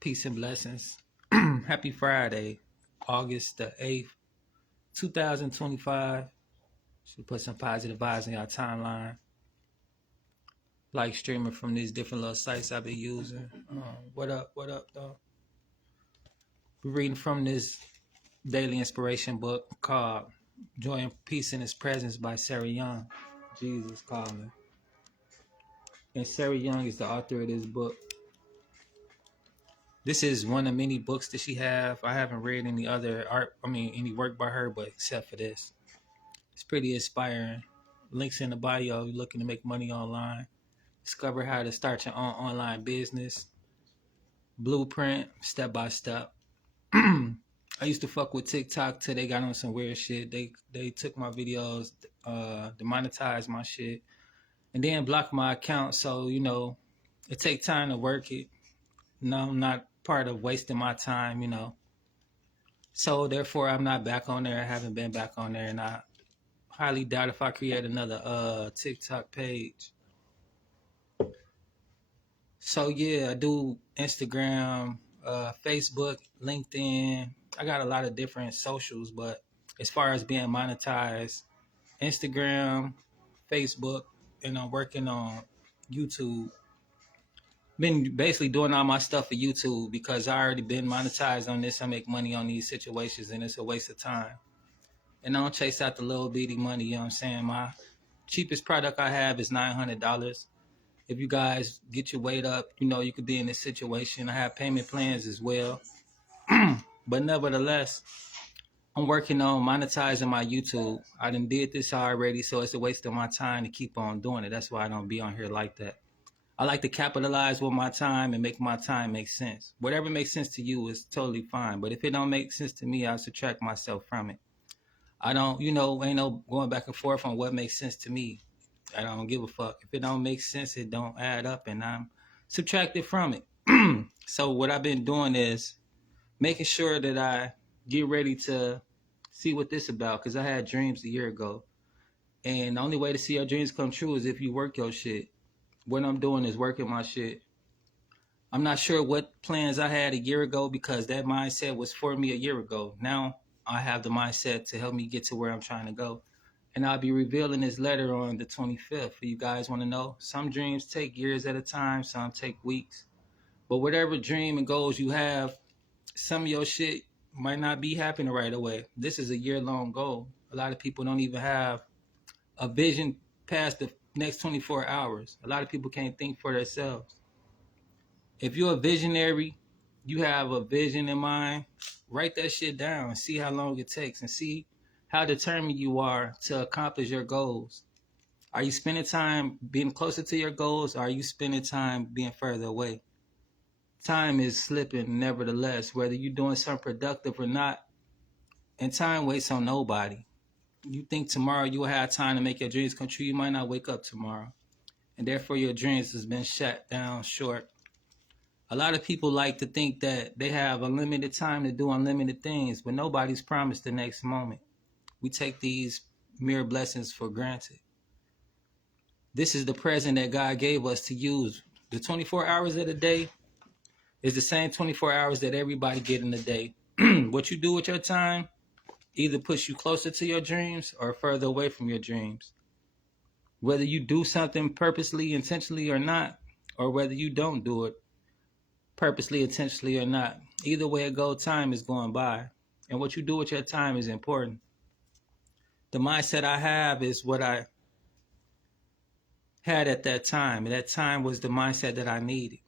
Peace and blessings. Happy Friday, August the 8th, 2025. Should put some positive vibes in your timeline. Like streaming from these different little sites I've been using. What up, though? We're reading from this daily inspiration book called Joy and Peace in His Presence by Sarah Young. Jesus calling. And Sarah Young is the author of this book. This is one of many books that she have. I haven't read any other any work by her, but except for this. It's pretty inspiring. Links in the bio. You're looking to make money online. Discover how to start your own online business. Blueprint, step by step. I used to fuck with TikTok till they got on some weird shit. They took my videos, demonetized my shit, and then blocked my account. So, it take time to work it. No, I'm not part of wasting my time, So therefore I'm not back on there. I haven't been back on there, and I highly doubt if I create another TikTok page. So yeah, I do Instagram, Facebook, LinkedIn. I got a lot of different socials, but as far as being monetized, Instagram, Facebook, and I'm working on YouTube. Been basically doing all my stuff for YouTube because I already been monetized on this. I make money on these situations, and it's a waste of time. And I don't chase out the little bitty money, you know what I'm saying? My cheapest product I have is $900. If you guys get your weight up, you could be in this situation. I have payment plans as well. But nevertheless, I'm working on monetizing my YouTube. I done did this already, so it's a waste of my time to keep on doing it. That's why I don't be on here like that. I like to capitalize with my time and make my time make sense. Whatever makes sense to you is totally fine. But if it don't make sense to me, I'll subtract myself from it. I don't, ain't no going back and forth on what makes sense to me. I don't give a fuck. If it don't make sense, it don't add up, and I'm subtracted from it. So what I've been doing is making sure that I get ready to see what this about, because I had dreams a year ago. And the only way to see your dreams come true is if you work your shit. What I'm doing is working my shit. I'm not sure what plans I had a year ago because that mindset was for me a year ago. Now I have the mindset to help me get to where I'm trying to go. And I'll be revealing this letter on the 25th. If you guys want to know, some dreams take years at a time, some take weeks. But whatever dream and goals you have, some of your shit might not be happening right away. This is a year-long goal. A lot of people don't even have a vision past the next 24 hours. A lot of people can't think for themselves. If you're a visionary, you have a vision in mind, write that shit down and see how long it takes and see how determined you are to accomplish your goals. Are you spending time being closer to your goals, or are you spending time being further away? Time is slipping nevertheless, whether you're doing something productive or not, and time waits on nobody. You think tomorrow you will have time to make your dreams come true, you might not wake up tomorrow. And therefore your dreams has been shut down short. A lot of people like to think that they have unlimited time to do unlimited things, but nobody's promised the next moment. We take these mere blessings for granted. This is the present that God gave us to use. The 24 hours of the day is the same 24 hours that everybody get in the day. What you do with your time either push you closer to your dreams or further away from your dreams. Whether you do something purposely, intentionally or not, or whether you don't do it purposely, intentionally or not, either way it goes, time is going by. And what you do with your time is important. The mindset I have is what I had at that time. And that time was the mindset that I needed.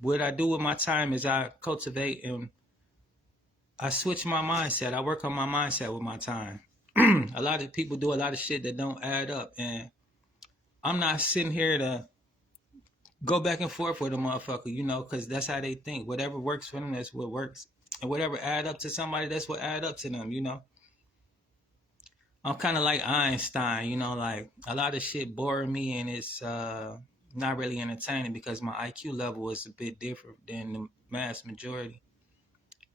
What I do with my time is I cultivate and I switch my mindset. I work on my mindset with my time. A lot of people do a lot of shit that don't add up. And I'm not sitting here to go back and forth with a motherfucker, because that's how they think. Whatever works for them, that's what works. And whatever add up to somebody, that's what add up to them, I'm kind of like Einstein, like a lot of shit boring me and it's not really entertaining because my IQ level is a bit different than the mass majority.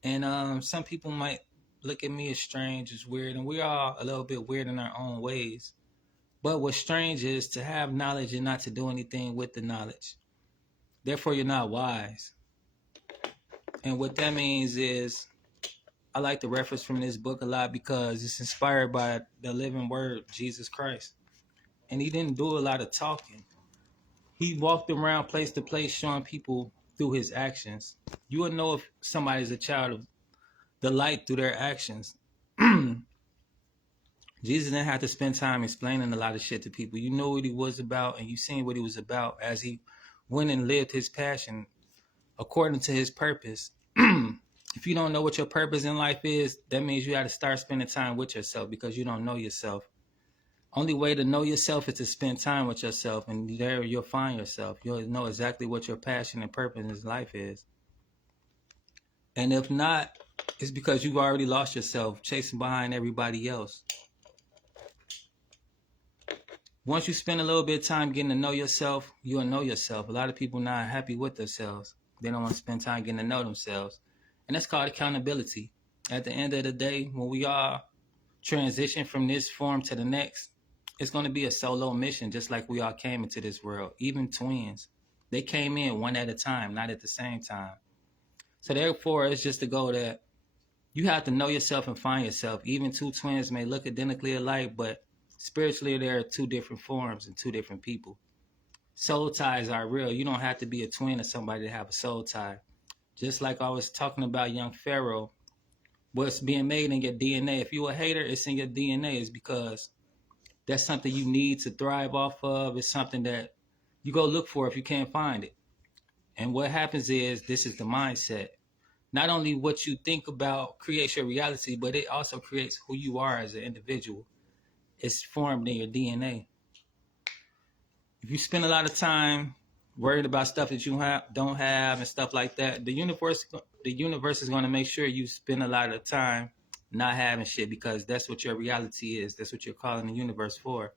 And some people might look at me as strange, as weird, and we're all a little bit weird in our own ways. But what's strange is to have knowledge and not to do anything with the knowledge. Therefore, you're not wise. And what that means is I like the reference from this book a lot because it's inspired by the living word, Jesus Christ. And he didn't do a lot of talking. He walked around place to place showing people through his actions. You will know if somebody's a child of the light through their actions. Jesus didn't have to spend time explaining a lot of shit to people. You know what he was about, and you seen what he was about as he went and lived his passion according to his purpose. If you don't know what your purpose in life is, that means you got to start spending time with yourself because you don't know yourself. Only way to know yourself is to spend time with yourself, and there you'll find yourself. You'll know exactly what your passion and purpose in life is. And if not, it's because you've already lost yourself chasing behind everybody else. Once you spend a little bit of time getting to know yourself, you'll know yourself. A lot of people not happy with themselves. They don't want to spend time getting to know themselves. And that's called accountability. At the end of the day, when we all transition from this form to the next, it's going to be a solo mission, just like we all came into this world. Even twins, they came in one at a time, not at the same time. So therefore, it's just to go that you have to know yourself and find yourself. Even two twins may look identically alike, but spiritually, there are two different forms and two different people. Soul ties are real. You don't have to be a twin of somebody to have a soul tie. Just like I was talking about young Pharaoh, what's being made in your DNA. If you're a hater, it's in your DNA. It's because that's something you need to thrive off of. It's something that you go look for if you can't find it. And what happens is this is the mindset. Not only what you think about creates your reality, but it also creates who you are as an individual. It's formed in your DNA. If you spend a lot of time worried about stuff that you don't have and stuff like that, the universe is going to make sure you spend a lot of time not having shit because that's what your reality is. That's what you're calling the universe for.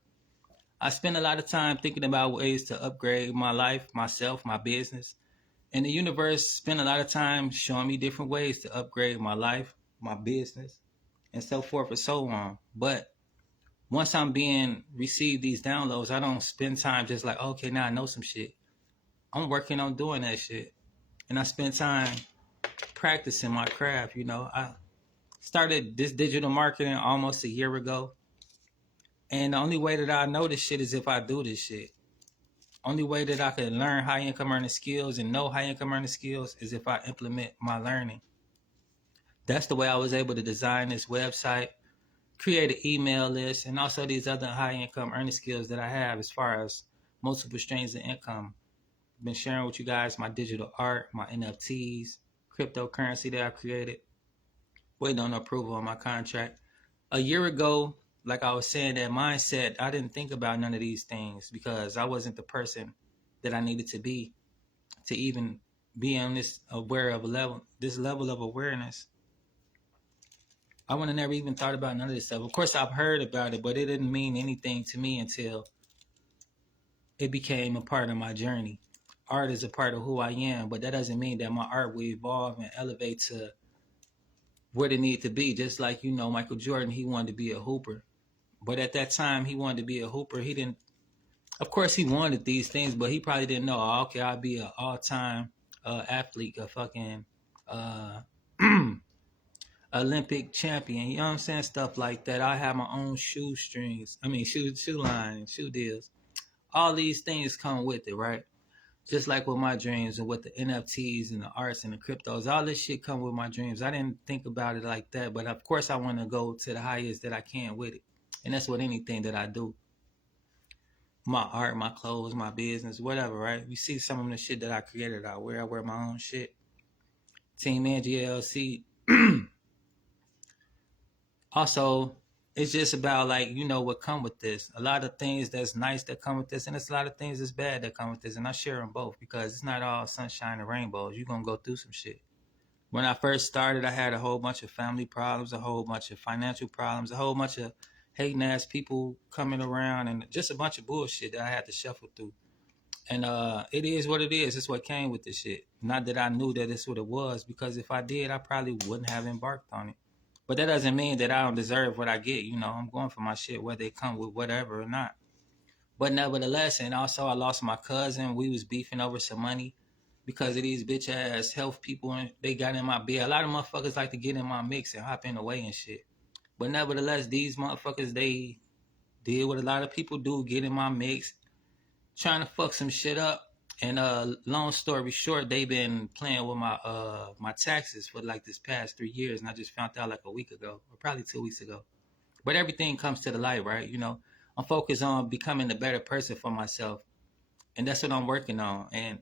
I spend a lot of time thinking about ways to upgrade my life, myself, my business. And the universe spent a lot of time showing me different ways to upgrade my life, my business, and so forth and so on. But once I'm being received these downloads, I don't spend time just like, okay, now I know some shit. I'm working on doing that shit. And I spend time practicing my craft, I started this digital marketing almost a year ago. And the only way that I know this shit is if I do this shit. Only way that I can learn high income earning skills and know high income earning skills is if I implement my learning. That's the way I was able to design this website, create an email list, and also these other high income earning skills that I have as far as multiple streams of income. I've been sharing with you guys my digital art, my NFTs, cryptocurrency that I created. Waiting on approval on my contract. A year ago, like I was saying, that mindset, I didn't think about none of these things because I wasn't the person that I needed to be to even be on this this level of awareness. I would have never even thought about none of this stuff. Of course, I've heard about it, but it didn't mean anything to me until it became a part of my journey. Art is a part of who I am, but that doesn't mean that my art will evolve and elevate to what it needs to be. Just like, Michael Jordan, he wanted to be a hooper. But at that time, he wanted to be a hooper. He didn't, of course, he wanted these things, but he probably didn't know, okay, I'll be an all-time athlete, a fucking Olympic champion. You know what I'm saying? Stuff like that. I have my own shoe line, shoe deals. All these things come with it, right? Just like with my dreams and with the NFTs and the arts and the cryptos, all this shit come with my dreams. I didn't think about it like that, but of course I want to go to the highest that I can with it. And that's with anything that I do. My art, my clothes, my business, whatever, right? You see some of the shit that I created, I wear my own shit. Team Angie LLC. Also, it's just about what come with this. A lot of things that's nice that come with this, and it's a lot of things that's bad that come with this. And I share them both because it's not all sunshine and rainbows. You're going to go through some shit. When I first started, I had a whole bunch of family problems, a whole bunch of financial problems, a whole bunch of hating ass people coming around, and just a bunch of bullshit that I had to shuffle through. And it is what it is. It's what came with this shit. Not that I knew that it's what it was, because if I did, I probably wouldn't have embarked on it. But that doesn't mean that I don't deserve what I get. I'm going for my shit, whether it come with whatever or not. But nevertheless, and also I lost my cousin. We was beefing over some money. because of these bitch ass health people and they got in my bed. A lot of motherfuckers like to get in my mix and hop in the way and shit. But nevertheless, these motherfuckers, they did what a lot of people do, get in my mix, trying to fuck some shit up. And long story short, they been playing with my taxes for like this past 3 years, and I just found out like a week ago, or probably 2 weeks ago. But everything comes to the light, right? You know, I'm focused on becoming a better person for myself, and that's what I'm working on. And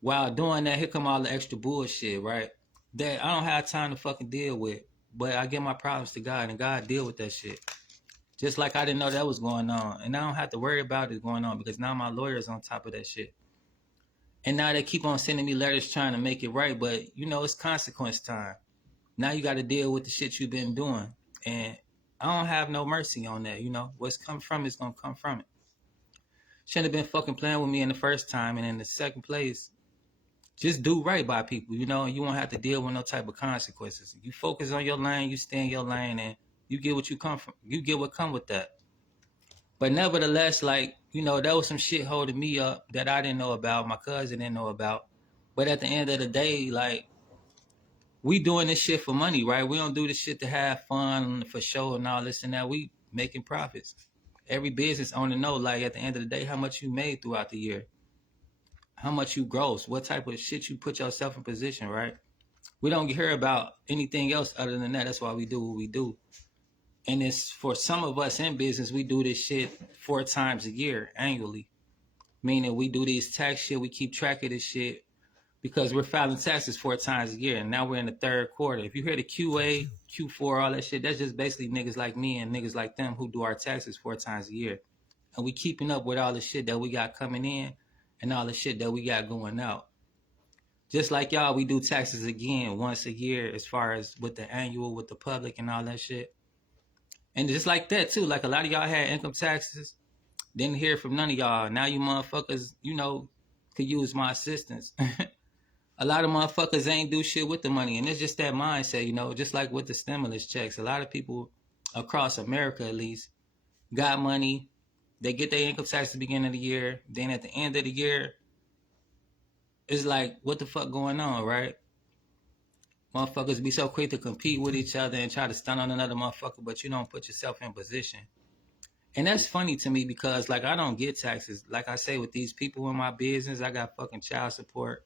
while doing that, here come all the extra bullshit, right? That I don't have time to fucking deal with. But I give my problems to God, and God deal with that shit. Just like I didn't know that was going on, and I don't have to worry about it going on because now my lawyer's on top of that shit. And now they keep on sending me letters trying to make it right, but you know, it's consequence time. Now you got to deal with the shit you've been doing. And I don't have no mercy on that, you know. What's come from is going to come from it. Shouldn't have been fucking playing with me in the first time. And in the second place, just do right by people, you know, and you won't have to deal with no type of consequences. You focus on your lane, you stay in your lane, and you get what you come from. You get what come with that. But nevertheless, like, you know, there was some shit holding me up that I didn't know about, my cousin didn't know about. But at the end of the day, like, we doing this shit for money, right? We don't do this shit to have fun, for show and all this and that. We making profits. Every business owner know, like, at the end of the day, how much you made throughout the year. How much you gross, what type of shit you put yourself in position, right? We don't hear about anything else other than that. That's why we do what we do. And it's for some of us in business, we do this shit 4 times a year, annually. Meaning we do these tax shit, we keep track of this shit because we're filing taxes 4 times a year. And now we're in the third quarter. If you hear the QA, Q4, all that shit, that's just basically niggas like me and niggas like them who do our taxes 4 times a year. And we keeping up with all the shit that we got coming in and all the shit that we got going out. Just like y'all, we do taxes again once a year as far as with the annual, with the public and all that shit. And just like that too, like a lot of y'all had income taxes, didn't hear from none of y'all. Now you motherfuckers, you know, could use my assistance. A lot of motherfuckers ain't do shit with the money. And it's just that mindset, you know, just like with the stimulus checks. A lot of people across America, at least, got money. They get their income tax at the beginning of the year. Then at the end of the year, it's like, what the fuck going on, right? Motherfuckers be so quick to compete with each other and try to stun on another motherfucker, but you don't put yourself in position. And that's funny to me because, like, I don't get taxes. Like I say, with these people in my business, I got fucking child support.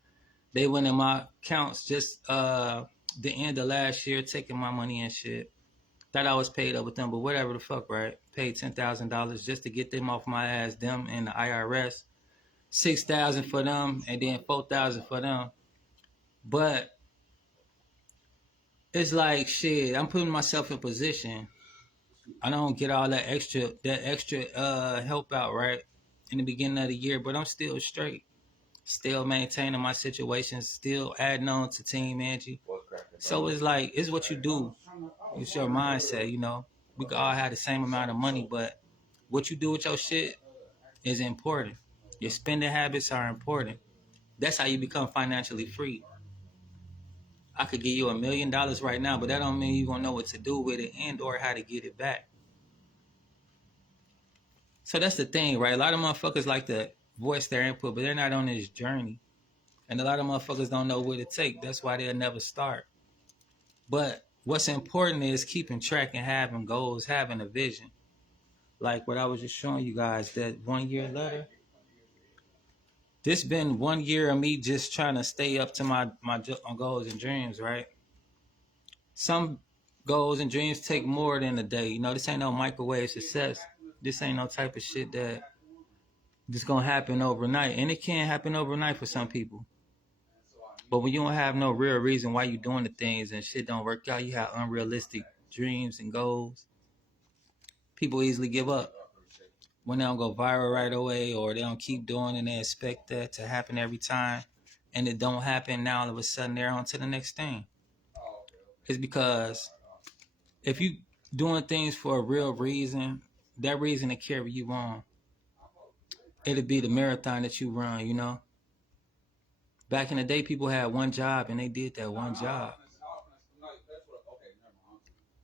They went in my accounts just the end of last year, taking my money and shit. Thought I was paid up with them, but whatever the fuck, right? Paid $10,000 just to get them off my ass, them and the IRS. $6,000 for them, and then $4,000 for them. But it's like shit. I'm putting myself in position. I don't get all that extra help out right in the beginning of the year, but I'm still straight. Still maintaining my situation, still adding on to Team Angie. So it's like, it's what you do. It's your mindset, you know. We could all have the same amount of money, but what you do with your shit is important. Your spending habits are important. That's how you become financially free. I could give you $1 million right now, but that don't mean you're going to know what to do with it and or how to get it back. So that's the thing, right? A lot of motherfuckers like to voice their input, but they're not on this journey. And a lot of motherfuckers don't know where to take. That's why they'll never start. But what's important is keeping track and having goals, having a vision. Like what I was just showing you guys, that 1 year letter. This been 1 year of me just trying to stay up to my goals and dreams, right? Some goals and dreams take more than a day. You know, this ain't no microwave success. This ain't no type of shit that just gonna happen overnight. And it can happen overnight for some people. But when you don't have no real reason why you doing the things and shit don't work out, you have unrealistic dreams and goals, people easily give up. When they don't go viral right away, or they don't keep doing and they expect that to happen every time, and it don't happen, now all of a sudden they're on to the next thing. It's because if you doing things for a real reason, that reason to carry you on, it'll be the marathon that you run, you know? Back in the day, people had one job and they did that one job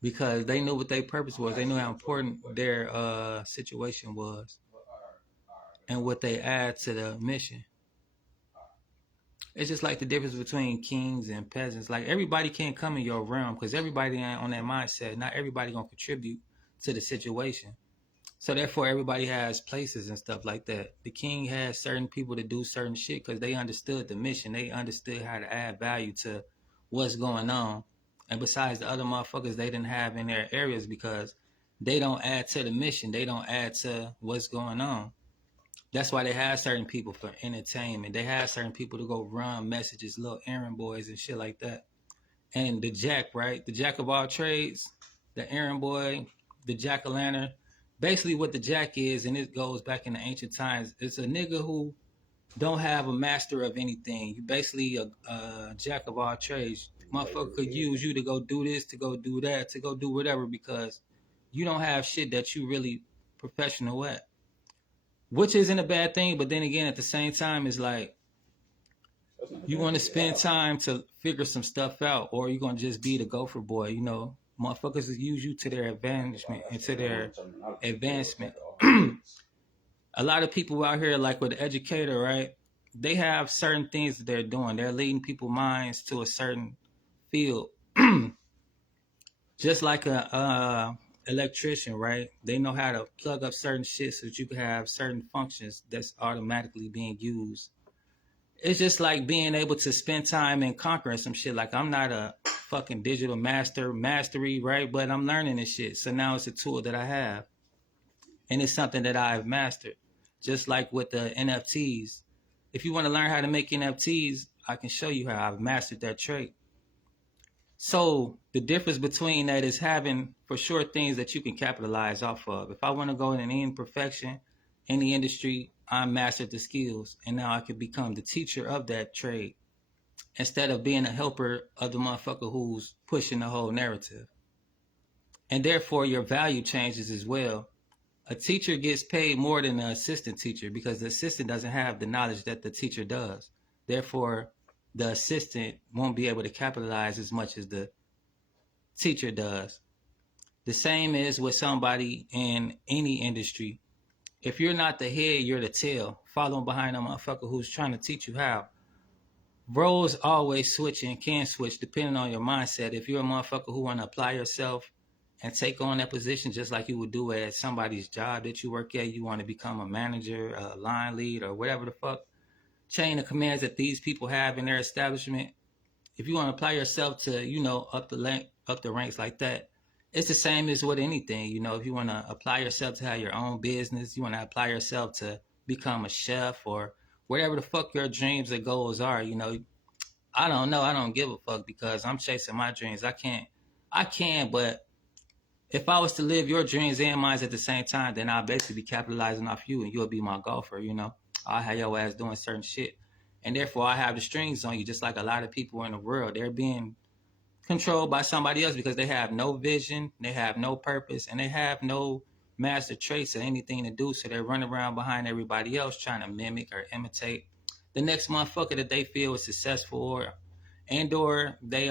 because they knew what their purpose was. They knew how important their situation was and what they add to the mission. It's just like the difference between kings and peasants. Like everybody can't come in your realm because everybody ain't on that mindset. Not everybody gonna contribute to the situation. So therefore, everybody has places and stuff like that. The king has certain people to do certain shit because they understood the mission. They understood how to add value to what's going on. And besides the other motherfuckers, they didn't have in their areas because they don't add to the mission. They don't add to what's going on. That's why they have certain people for entertainment. They have certain people to go run messages, little errand boys and shit like that. And the jack, right? The jack of all trades, the errand boy, the jack o' lantern. Basically, what the jack is, and it goes back in the ancient times, it's a nigga who don't have a master of anything. You basically a jack of all trades. Motherfucker could use you to go do this, to go do that, to go do whatever because you don't have shit that you really professional at. Which isn't a bad thing, but then again, at the same time, it's like you want to spend time to figure some stuff out, or you're gonna just be the gopher boy. You know, motherfuckers use you to their advancement and to their advancement. A lot of people out here, like with the educator, right? They have certain things that they're doing. They're leading people's minds to a certain field, just like a electrician, right? They know how to plug up certain shit so that you can have certain functions that's automatically being used. It's just like being able to spend time and conquering some shit. Like I'm not a fucking digital mastery, right? But I'm learning this shit. So now it's a tool that I have. And it's something that I've mastered. Just like with the NFTs. If you want to learn how to make NFTs, I can show you how I've mastered that trait. So the difference between that is having for sure things that you can capitalize off of. If I want to go in any imperfection in the industry, I mastered the skills and now I can become the teacher of that trade instead of being a helper of the motherfucker who's pushing the whole narrative. And therefore your value changes as well. A teacher gets paid more than an assistant teacher because the assistant doesn't have the knowledge that the teacher does. Therefore, the assistant won't be able to capitalize as much as the teacher does. The same is with somebody in any industry. If you're not the head, you're the tail, following behind a motherfucker who's trying to teach you how. Roles always switch and can switch depending on your mindset. If you're a motherfucker who want to apply yourself and take on that position just like you would do at somebody's job that you work at, you want to become a manager, a line lead, or whatever the fuck chain of commands that these people have in their establishment. If you want to apply yourself to, up the ranks like that, it's the same as with anything. If you want to apply yourself to have your own business, you want to apply yourself to become a chef or whatever the fuck your dreams or goals are, I don't know. I don't give a fuck because I'm chasing my dreams. I can, but if I was to live your dreams and mine at the same time, then I'll basically be capitalizing off you and you'll be my golfer, I'll have your ass doing certain shit. And therefore, I have the strings on you, just like a lot of people in the world. They're being controlled by somebody else because they have no vision, they have no purpose, and they have no master traits or anything to do. So they're running around behind everybody else trying to mimic or imitate the next motherfucker that they feel is successful or they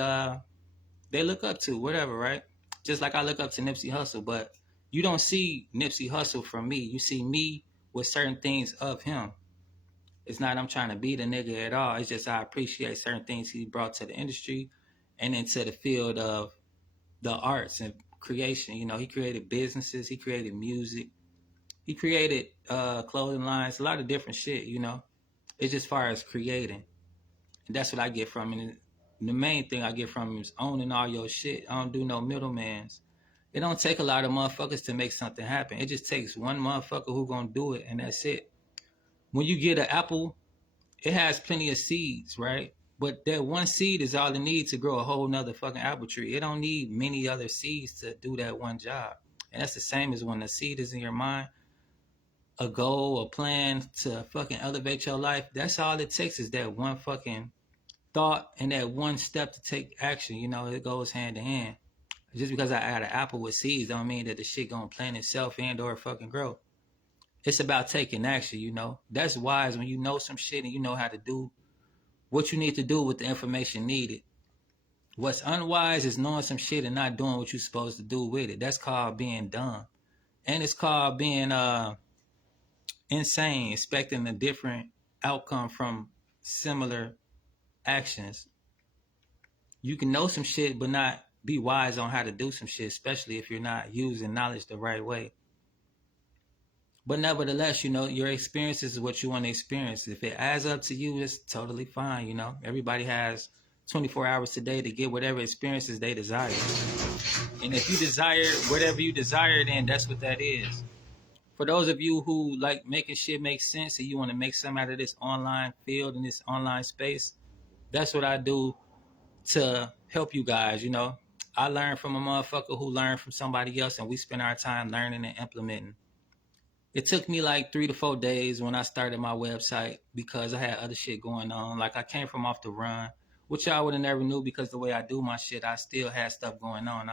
look up to, whatever, right? Just like I look up to Nipsey Hussle, but you don't see Nipsey Hussle from me. You see me with certain things of him. It's not I'm trying to be the nigga at all. It's just I appreciate certain things he brought to the industry and into the field of the arts and creation. He created businesses, he created music, he created clothing lines, a lot of different shit, It's just far as creating. And that's what I get from him. And the main thing I get from him is owning all your shit. I don't do no middlemans. It don't take a lot of motherfuckers to make something happen. It just takes one motherfucker who gonna do it, and that's it. When you get an apple, it has plenty of seeds, right? But that one seed is all it needs to grow a whole nother fucking apple tree. It don't need many other seeds to do that one job. And that's the same as when the seed is in your mind, a goal, a plan to fucking elevate your life. That's all it takes is that one fucking thought and that one step to take action. It goes hand in hand. Just because I add an apple with seeds don't mean that the shit gonna plant itself and or fucking grow. It's about taking action, That's wise when you know some shit and you know how to do what you need to do with the information needed. What's unwise is knowing some shit and not doing what you're supposed to do with it. That's called being dumb. And it's called being insane, expecting a different outcome from similar actions. You can know some shit, but not be wise on how to do some shit, especially if you're not using knowledge the right way. But nevertheless, your experiences is what you want to experience. If it adds up to you, it's totally fine. Everybody has 24 hours a day to get whatever experiences they desire. And if you desire whatever you desire, then that's what that is. For those of you who like making shit make sense and you want to make something out of this online field and this online space, that's what I do to help you guys. I learned from a motherfucker who learned from somebody else, and we spend our time learning and implementing. It took me like 3 to 4 days when I started my website because I had other shit going on. Like I came from off the run, which y'all would have never knew because the way I do my shit, I still had stuff going on.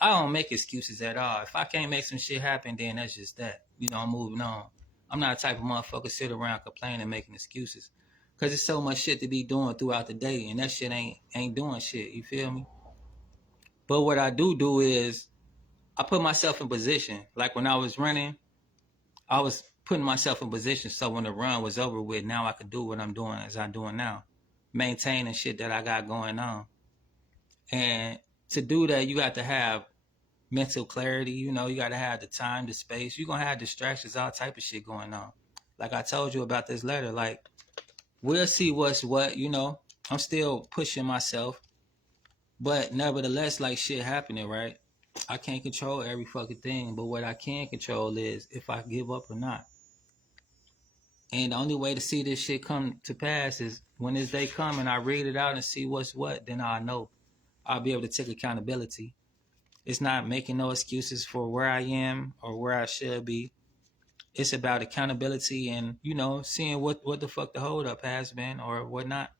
I don't make excuses at all. If I can't make some shit happen, then that's just that. I'm moving on. I'm not the type of motherfucker sit around complaining and making excuses. Cause there's so much shit to be doing throughout the day, and that shit ain't doing shit. You feel me? But what I do is I put myself in position. Like when I was running, I was putting myself in position so when the run was over with, now I could do what I'm doing as I'm doing now. Maintaining shit that I got going on. And to do that, you got to have mental clarity. You got to have the time, the space. You're going to have distractions, all type of shit going on. Like I told you about this letter, like, we'll see what's what. I'm still pushing myself. But nevertheless, like shit happening, right? I can't control every fucking thing. But what I can control is if I give up or not. And the only way to see this shit come to pass is when this day come and I read it out and see what's what, then I'll know. I'll be able to take accountability. It's not making no excuses for where I am or where I should be. It's about accountability and, seeing what the fuck the hold up has been or whatnot.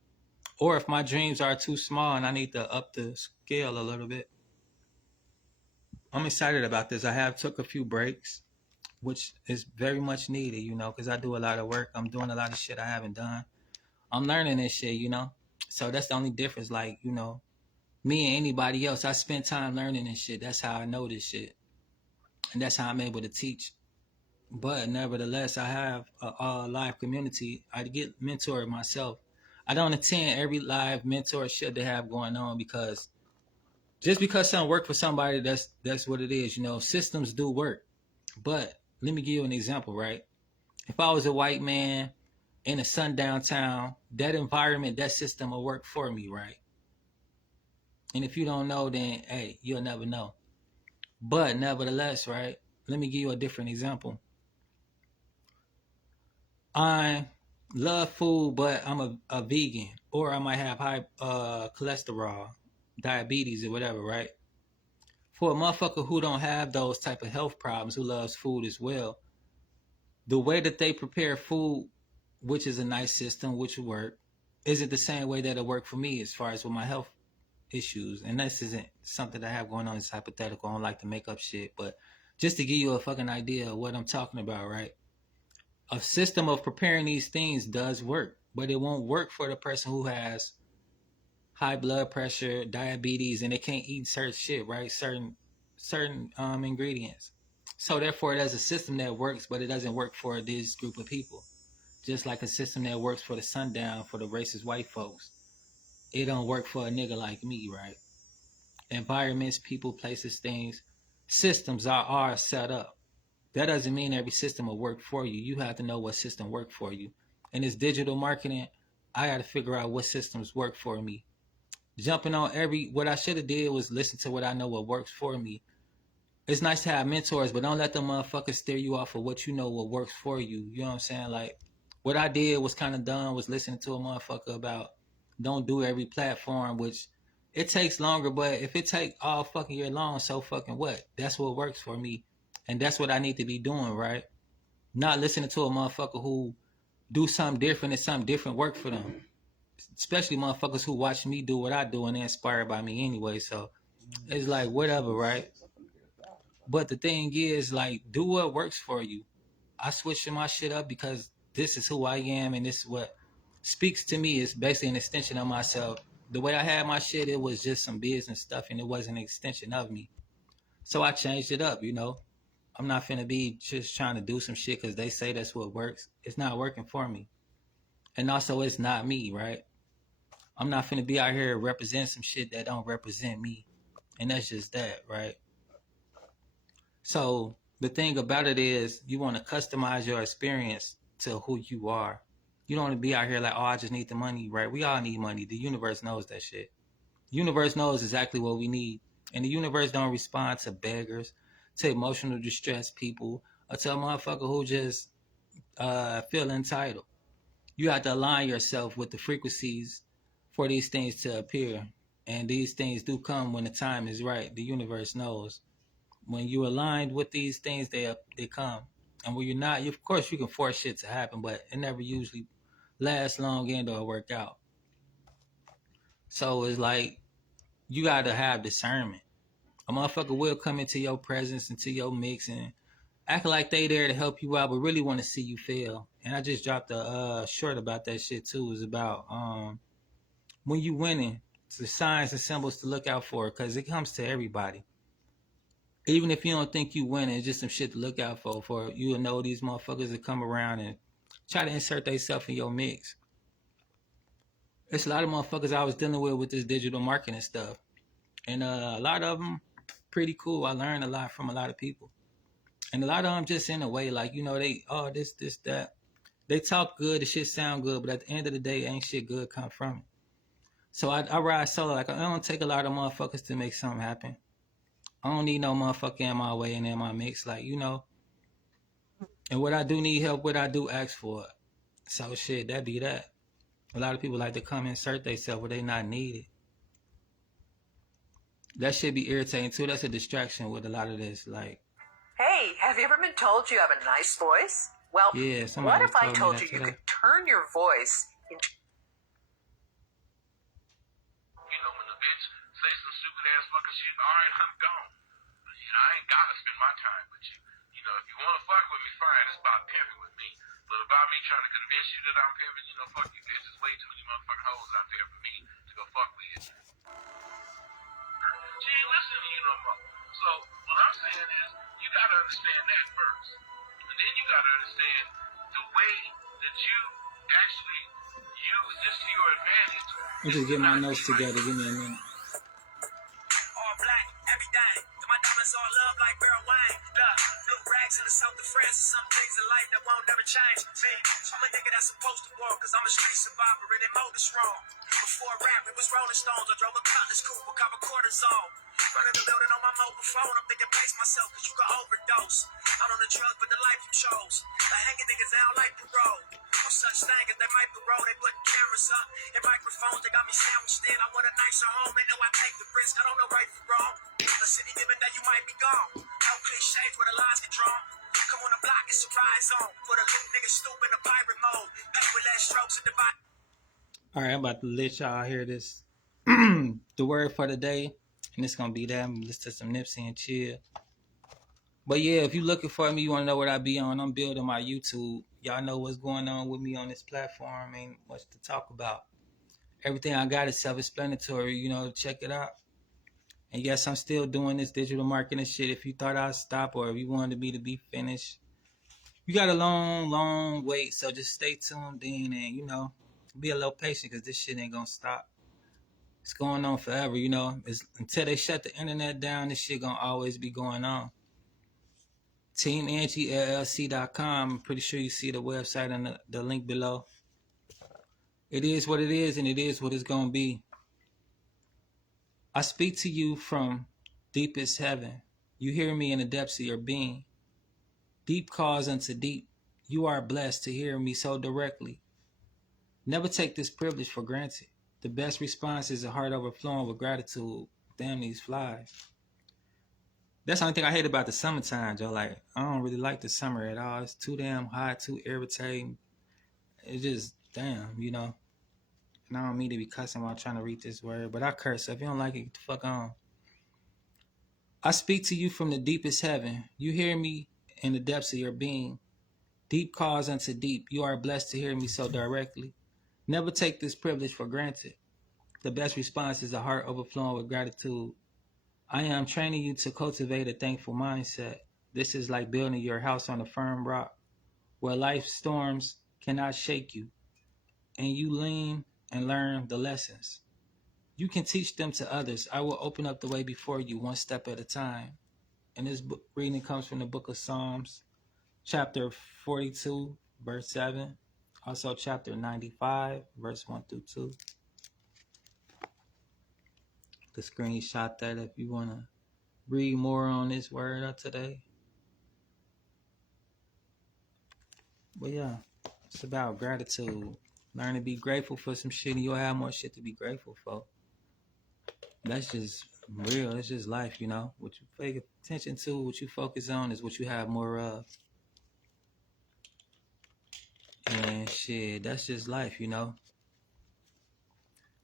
Or if my dreams are too small and I need to up the scale a little bit. I'm excited about this. I have took a few breaks, which is very much needed, because I do a lot of work. I'm doing a lot of shit I haven't done. I'm learning this shit, So that's the only difference. Like, me and anybody else, I spend time learning this shit. That's how I know this shit. And that's how I'm able to teach. But nevertheless, I have a live community. I get mentored myself. I don't attend every live mentorship they have going on because just because something work for somebody, that's what it is. Systems do work. But let me give you an example, right? If I was a white man in a sundown town, that environment, that system will work for me, right? And if you don't know, then, hey, you'll never know. But nevertheless, right, let me give you a different example. I love food, but I'm a vegan, or I might have high cholesterol, diabetes, or whatever, right? For a motherfucker who don't have those type of health problems, who loves food as well, the way that they prepare food, which is a nice system, which will work, isn't the same way that it worked for me as far as with my health issues. And this isn't something that I have going on. It's hypothetical. I don't like to make up shit. But just to give you a fucking idea of what I'm talking about, right? A system of preparing these things does work, but it won't work for the person who has high blood pressure, diabetes, and they can't eat certain shit, right? Certain ingredients. So therefore, there's a system that works, but it doesn't work for this group of people. Just like a system that works for the sundown, for the racist white folks. It don't work for a nigga like me, right? Environments, people, places, things, systems are set up. That doesn't mean every system will work for you. You have to know what system work for you. And this digital marketing, I got to figure out what systems work for me. Jumping on what I should have did was listen to what I know what works for me. It's nice to have mentors, but don't let them motherfuckers steer you off of what you know what works for you. You know what I'm saying? Like, what I did was kind of dumb, was listening to a motherfucker about don't do every platform, which it takes longer, but if it take all fucking year long, so fucking what? That's what works for me. And that's what I need to be doing, right? Not listening to a motherfucker who do something different and something different work for them. Especially motherfuckers who watch me do what I do and they're inspired by me anyway. So it's like, whatever, right? But the thing is, like, do what works for you. I switched my shit up because this is who I am and this is what speaks to me. Is basically an extension of myself. The way I had my shit, it was just some business stuff and it wasn't an extension of me. So I changed it up, I'm not finna be just trying to do some shit because they say that's what works. It's not working for me. And also, it's not me, right? I'm not finna be out here representing some shit that don't represent me. And that's just that, right? So the thing about it is you want to customize your experience to who you are. You don't want to be out here like, oh, I just need the money, right? We all need money. The universe knows that shit. The universe knows exactly what we need. And the universe don't respond to beggars, to emotional distressed people, or to a motherfucker who just feel entitled. You have to align yourself with the frequencies for these things to appear. And these things do come when the time is right. The universe knows. When you're aligned with these things, they come. And when you're not, of course, you can force shit to happen, but it never usually lasts long and or work out. So it's like you got to have discernment. A motherfucker will come into your presence, into your mix, and act like they there to help you out, but really want to see you fail. And I just dropped a short about that shit too. It's about when you winning, it's the signs and symbols to look out for, because it comes to everybody. Even if you don't think you winning, it's just some shit to look out for. For you to know these motherfuckers that come around and try to insert themselves in your mix. It's a lot of motherfuckers I was dealing with this digital marketing stuff. And a lot of them pretty cool. I learned a lot from a lot of people. And a lot of them just in a way like, they, oh, this, that. They talk good, the shit sound good, but at the end of the day, ain't shit good come from it. So I ride solo. Like, I don't take a lot of motherfuckers to make something happen. I don't need no motherfucker in my way and in my mix. Like, and what I do need help with, I do ask for it. So shit, that be that. A lot of people like to come and insert themselves where they not needed. That should be irritating too. That's a distraction with a lot of this. Like, hey, have you ever been told you have a nice voice? Well, yeah, what if I told you could turn your voice into... When the bitch say some stupid ass fucking shit, alright, I'm gone. I ain't gotta spend my time with you. If you wanna fuck with me, fine, it's about pimping with me. But about me trying to convince you that I'm pimping, fuck you, bitch. There's way too many motherfucking hoes out there for me to go fuck with. She ain't listening to you no more. So what I'm saying is, you gotta understand that first. And then you gotta understand the way that you actually use this to your advantage. Let me just get my notes together. Give me a minute. All black, everything. My diamonds all love like Barrel Wine. Blue rags in the south of France. Some things in life that won't never change. Me, I'm a nigga that's supposed to walk, cause I'm a street survivor and they mold is wrong. Before rap, it was Rolling Stones. I drove a cutlass coupe with cover cortisone. Running the building on my mobile phone. I'm thinking pace myself, cause you can overdose. I'm on the drugs, but the life you chose. I hanging niggas out like parole. No such thing as they might parole. They put cameras up and microphones. They got me sandwiched in. I want a nicer home. They know I take the risk. I don't know right from wrong. The city given that you might be gone. No cliches where the lines get drawn. Come on the block, it's a ride zone. For the little niggas stoop in the pirate mode. Beat with less strokes at the bottom. All right, I'm about to let y'all hear this. The word for the day, and it's gonna be that. I'm gonna listen to some Nipsey and chill. But yeah, if you looking for me, you wanna know what I be on, I'm building my YouTube. Y'all know what's going on with me on this platform. Ain't much to talk about. Everything I got is self-explanatory, check it out. And yes, I'm still doing this digital marketing shit. If you thought I'd stop or if you wanted me to be finished, you got a long, long wait. So just stay tuned in and, be a little patient because this shit ain't gonna stop. It's going on forever, until they shut the internet down, this shit gonna always be going on. Team Angie LLC.com. I'm pretty sure you see the website and the link below. It is what it is, and it is what it's gonna be. I speak to you from deepest heaven. You hear me in the depths of your being. Deep calls unto deep. You are blessed to hear me so directly. Never take this privilege for granted. The best response is a heart overflowing with gratitude. Damn these flies. That's the only thing I hate about the summertime, Joe. Like, I don't really like the summer at all. It's too damn hot, too irritating. It's just, damn, And I don't mean to be cussing while trying to read this word, but I curse. So if you don't like it, get the fuck on. I speak to you from the deepest heaven. You hear me in the depths of your being. Deep calls unto deep. You are blessed to hear me so directly. Never take this privilege for granted. The best response is a heart overflowing with gratitude. I am training you to cultivate a thankful mindset. This is like building your house on a firm rock, where life's storms cannot shake you. And you lean and learn the lessons. You can teach them to others. I will open up the way before you one step at a time. And this book reading comes from the book of Psalms, chapter 42, verse 7. Also, chapter 95, verse 1 through 2. The screenshot that if you want to read more on this word of today. But yeah, it's about gratitude. Learn to be grateful for some shit, and you'll have more shit to be grateful for. That's just real. It's just life, you know. What you pay attention to, what you focus on, is what you have more of. And shit, that's just life, you know.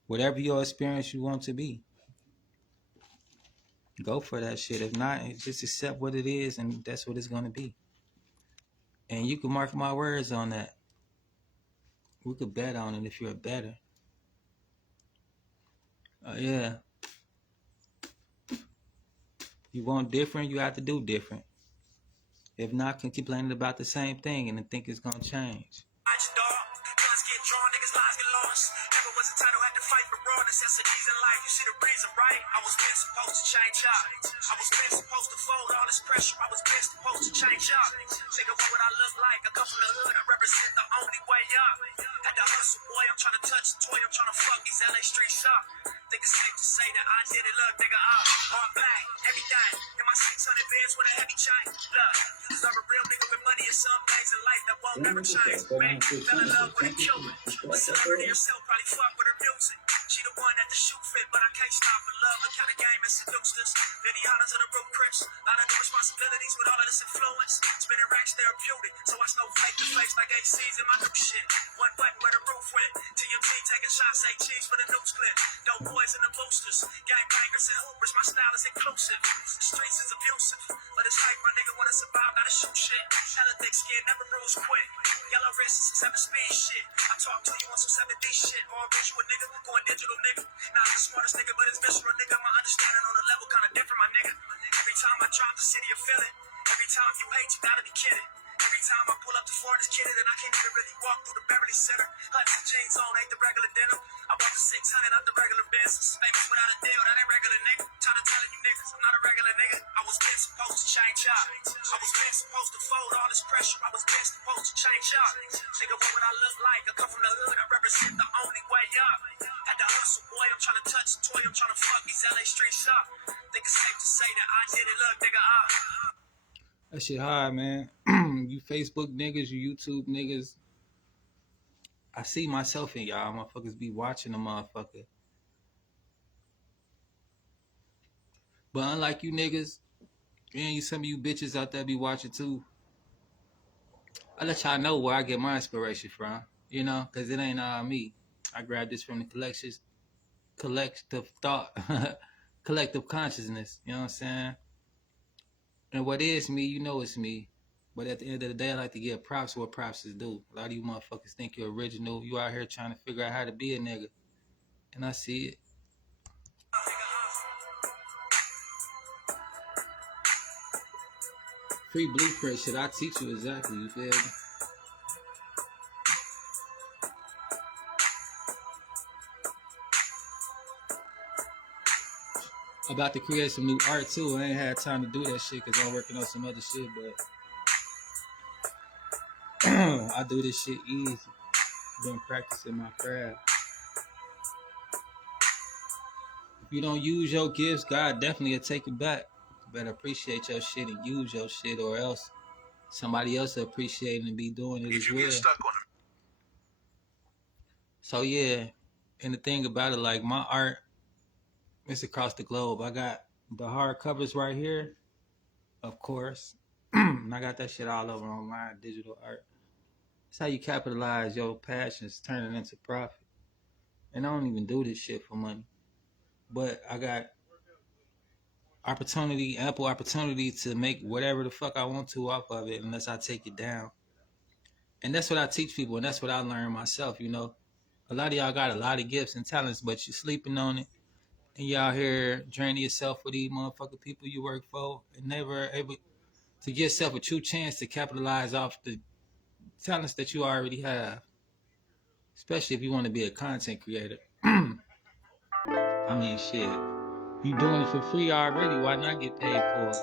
Whatever your experience you want to be, go for that shit. If not, just accept what it is, and that's what it's going to be. And you can mark my words on that. We could bet on it if you're better. Yeah. You want different, you have to do different. If not, can keep complaining about the same thing and think it's going to change. Guns get drawn, niggas lives get lost. Never was entitled, had to fight for raw necessities in life. You see the reason, right? I was been supposed to change up. I was been supposed to fold all this pressure. I was been supposed to change up. Nigga, what would I look like? I come from the hood, I represent the only way up. Had to hustle, boy, I'm trying to touch the toy, I'm trying to fuck these LA streets up. Think it's safe to say that I did it, look, nigga, up. All black, everything. In my 600 bands with a heavy chain. Look, you deserve a real nigga with money in some days in life that won't never change. Man, fell in love with a killer. A celebrity herself probably fuck with her music. She the one at the shoe fit, but I can't stop for love. The kind of game that seduced us. Many honors of the road crips. Lot of new responsibilities with all of this influence. Spinning racks therapeutic, so I snow fake to face like ACs in my new shit. One button where the roof went. TMT taking shots, say cheese for the news clip. Dope boys and the boosters. Gang bangers and hoopers, my style is inclusive. The streets is abusive, but it's like my nigga wanna survive, gotta shoot shit. Hella thick skin, never rules quick. Yellow wrists, 7 speed shit. I talk to you on some 7D shit. Or a visual nigga, going digital nigga. Not the smartest nigga, but it's visceral nigga. My understanding on the level kinda different, my nigga. Every time I drop the city, you feel it. Every time you hate, you gotta be kidding. Every time I pull up the foreign, it's kidding, and I can't even really walk through the Beverly Center. Hudson jeans on, ain't the regular denim. I bought the 600 out the regular Benz. Famous without a deal, that ain't regular nigga. Trying to tell you niggas, I'm not a regular nigga. I was been supposed to change up. I was been supposed to fold all this pressure. I was been supposed to change up. Nigga, what would I look like? I come from the hood, I represent the only way up. Had to hustle, boy, I'm trying to touch the toy, I'm trying to fuck these LA streets up. Think it's safe to say that I did it, look, nigga, up. That shit hard, man. You Facebook niggas, you YouTube niggas. I see myself in y'all motherfuckers be watching the motherfucker. But unlike you niggas, and some of you bitches out there be watching too, I let y'all know where I get my inspiration from. You know, because it ain't me. I grabbed this from the collective thought, collective consciousness. You know what I'm saying? And what is me, you know it's me. But at the end of the day, I like to give props where props is due. A lot of you motherfuckers think you're original. You out here trying to figure out how to be a nigga. And I see it. Free blueprint shit, I teach you exactly, you feel me? About to create some new art too. I ain't had time to do that shit because I'm working on some other shit, but I do this shit easy. Been practicing my craft. If you don't use your gifts, God definitely will take it back. You better appreciate your shit and use your shit, or else somebody else will appreciate it and be doing it as well. So yeah, and the thing about it, like my art, it's across the globe. I got the hard covers right here, of course. And I got that shit all over online, digital art. That's how you capitalize your passions, turn it into profit. And I don't even do this shit for money. But I got ample opportunity to make whatever the fuck I want to off of it unless I take it down. And that's what I teach people, and that's what I learned myself, you know. A lot of y'all got a lot of gifts and talents, but you're sleeping on it. And y'all here draining yourself for these motherfucking people you work for and never able to give yourself a true chance to capitalize off the talents that you already have. especially if you want to be a content creator. I mean, shit, you doing it for free already. Why not get paid for it?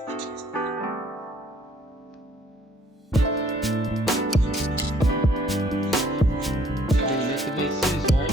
Hey, make it make sense, right?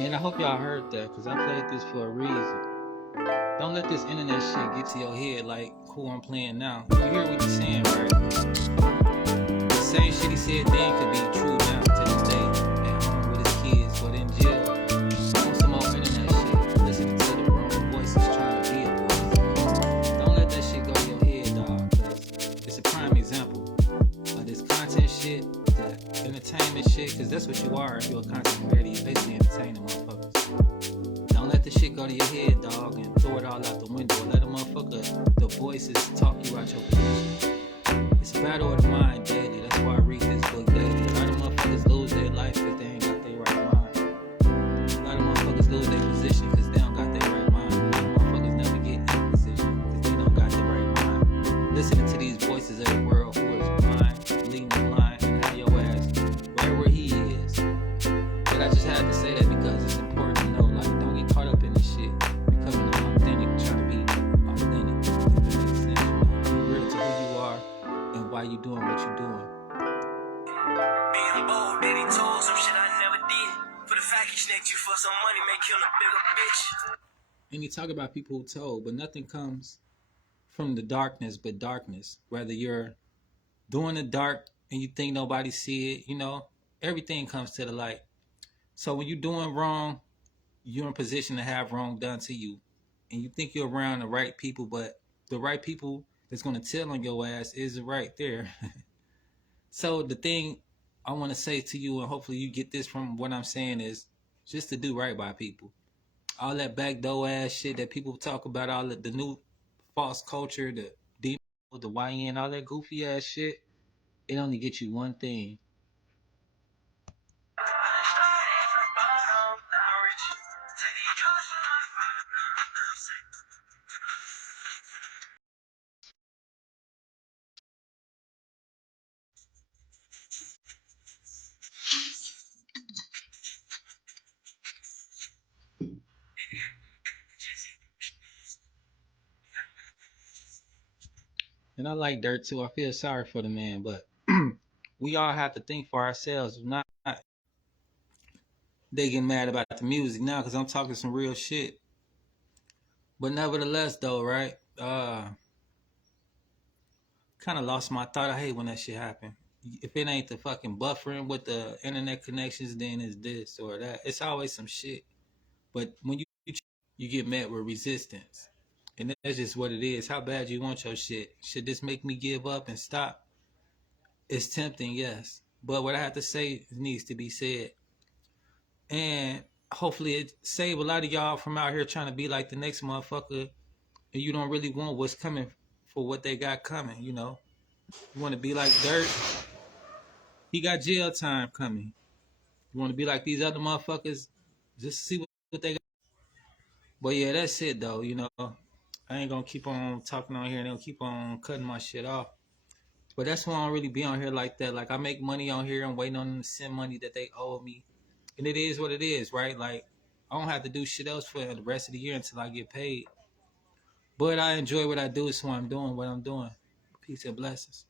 And I hope y'all heard that, because I played this for a reason. Don't let this internet shit get to your head like who I'm playing now. You hear what he's saying, right? The same shit he said then could be true now to this day. At home with his kids, but in jail. On some more internet shit, listening to the wrong voices trying to be a voice. Don't let that shit go to your head, dog, because it's a prime example of this content shit, that entertainment shit, because that's what you are if you're a content creator. You're basically entertaining motherfuckers. Don't let the shit go to your head, dog, and throw it all out the window. Let a motherfucker, the voices, talk you out your position. It's a battle of the mind daily. That's why I read this book daily. A lot of motherfuckers lose their life because they ain't got their right mind. A lot of motherfuckers lose their position because they don't got their right mind. A lot of motherfuckers never get in their position because they don't got their right mind. Listening to these voices of the world who is blind, leading the blind, and have your ass right where he is. But I just had to say that because it's important to know, like, don't get caught up in this shit. Becoming authentic, trying to be authentic, if it makes sense. You know, be real to who you are and why you doing what you're doing. Being bold, daddy told some shit I never did. For the fact he snaked you for some money, make him a bigger bitch. And you talk about people who told, but nothing comes from the darkness but darkness. Whether you're doing the dark and you think nobody see it, you know, everything comes to the light. So when you're doing wrong, you're in position to have wrong done to you. And you think you're around the right people, but the right people that's going to tell on your ass is right there. So the thing I want to say to you, and hopefully you get this from what I'm saying, is just to do right by people. All that backdoor ass shit that people talk about, all the new false culture, the D, the YN, all that goofy ass shit, it only gets you one thing. And I like Dirt too. I feel sorry for the man, but we all have to think for ourselves. Not they get mad about the music now because I'm talking some real shit. But nevertheless, though, right? Kind of lost my thought. I hate when that shit happen. If it ain't the fucking buffering with the internet connections, then it's this or that. It's always some shit. But when you get met with resistance, and that's just what it is. How bad you want your shit? Should this make me give up and stop? It's tempting, yes. But what I have to say needs to be said. And hopefully it save a lot of y'all from out here trying to be like the next motherfucker, and you don't really want what's coming for what they got coming, you know. You want to be like Dirt, he got jail time coming. You want to be like these other motherfuckers, just see what they got. But yeah, that's it though, you know. I ain't gonna keep on talking on here and they'll keep on cutting my shit off. But that's why I don't really be on here like that. Like I make money on here, I'm waiting on them to send money that they owe me. And it is what it is, right? Like I don't have to do shit else for the rest of the year until I get paid. But I enjoy what I do, so I'm doing what I'm doing. Peace and blessings.